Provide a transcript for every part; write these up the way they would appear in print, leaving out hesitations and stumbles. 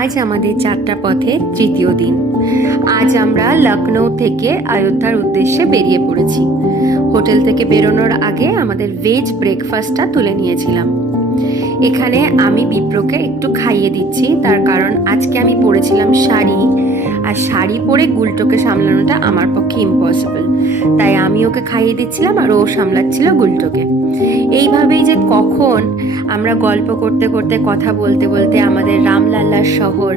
আজ আমাদের যাত্রা পথে তৃতীয় দিন। আজ আমরা লখনৌ থেকে অযোধ্যার উদ্দেশ্যে বেরিয়ে পড়েছি। হোটেল থেকে বেরোনোর আগে আমাদের ভেজ ব্রেকফাস্টটা তুলে নিয়েছিলাম। এখানে আমি বিপ্রকে একটু খাইয়ে দিচ্ছি, তার কারণ আজকে আমি পরেছিলাম শাড়ি, আর শাড়ি পরে গুলটোকে সামলানোটা আমার পক্ষে ইম্পসিবল। তাই আমি ওকে খাইয়ে দিচ্ছিলাম আর ও সামলাচ্ছিল গুলটোকে। এইভাবেই যে কখন আমরা গল্প করতে করতে কথা বলতে বলতে আমাদের রামলাল্লার শহর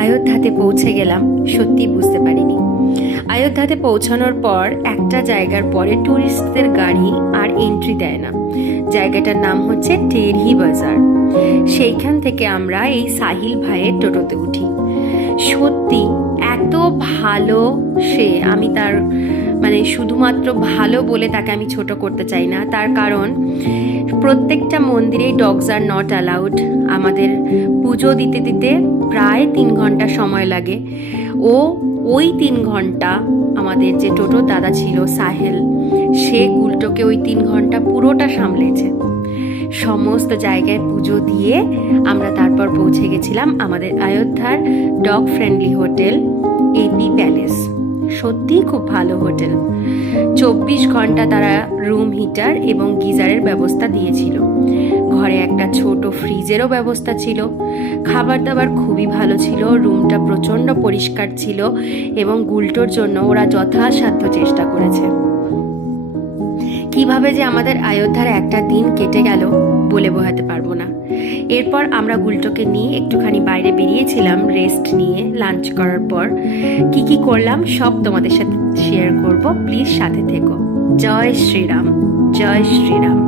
অযোধ্যাতে পৌঁছে গেলাম, সত্যি বুঝতে পারিনি। অযোধ্যাতে পৌঁছানোর পর একটা জায়গার পরে ট্যুরিস্টদের গাড়ি আর এন্ট্রি দেয় না। জায়গাটার নাম হচ্ছে টেরহি বাজার। সেইখান থেকে আমরা এই সাহিল ভাইয়ের টোটোতে উঠি। সত্যি এত ভালো সে, আমি তার শুধুমাত্র ভালো বলে তাকে আমি ছোট করতে চাই না, তার কারণ প্রত্যেকটা মন্দিরেই ডগস আর নট অ্যালাউড। আমাদের পুজো দিতে দিতে প্রায় 3 ঘন্টা সময় লাগে। ওই 3 ঘন্টা আমাদের যে টোটো দাদা ছিল সাহেল, সে গুলটোকে ওই 3 ঘন্টা পুরোটা সামলেছে। সমস্ত জায়গায় পুজো দিয়ে আমরা তারপর পৌঁছে গেছিলাম আমাদের অযোধ্যার dog friendly hotel AP palace. সত্যিই খুব ভালো হোটেল। 24 ঘন্টা তারা রুম হিটার এবং গিজারের ব্যবস্থা দিয়েছিল। ঘরে একটা ছোট ফ্রিজেরও ব্যবস্থা ছিল। খাবার দাবার খুবই ভালো ছিল। রুমটা প্রচণ্ড পরিষ্কার ছিল এবং গুলটোর জন্য ওরা যথাসাধ্য চেষ্টা করেছে। কিভাবে যে আমাদের অযোধ্যার একটা দিন কেটে গেল বলে বোঝাতে পারবো না। এরপর আমরা গুলটোকে নিয়ে একটুখানি বাইরে বেরিয়েছিলাম রেস্ট নিয়ে। লাঞ্চ করার পর কি করলাম সব তোমাদের সাথে শেয়ার করব। প্লিজ সাথে থেকো। জয় শ্রীরাম, জয় শ্রীরাম।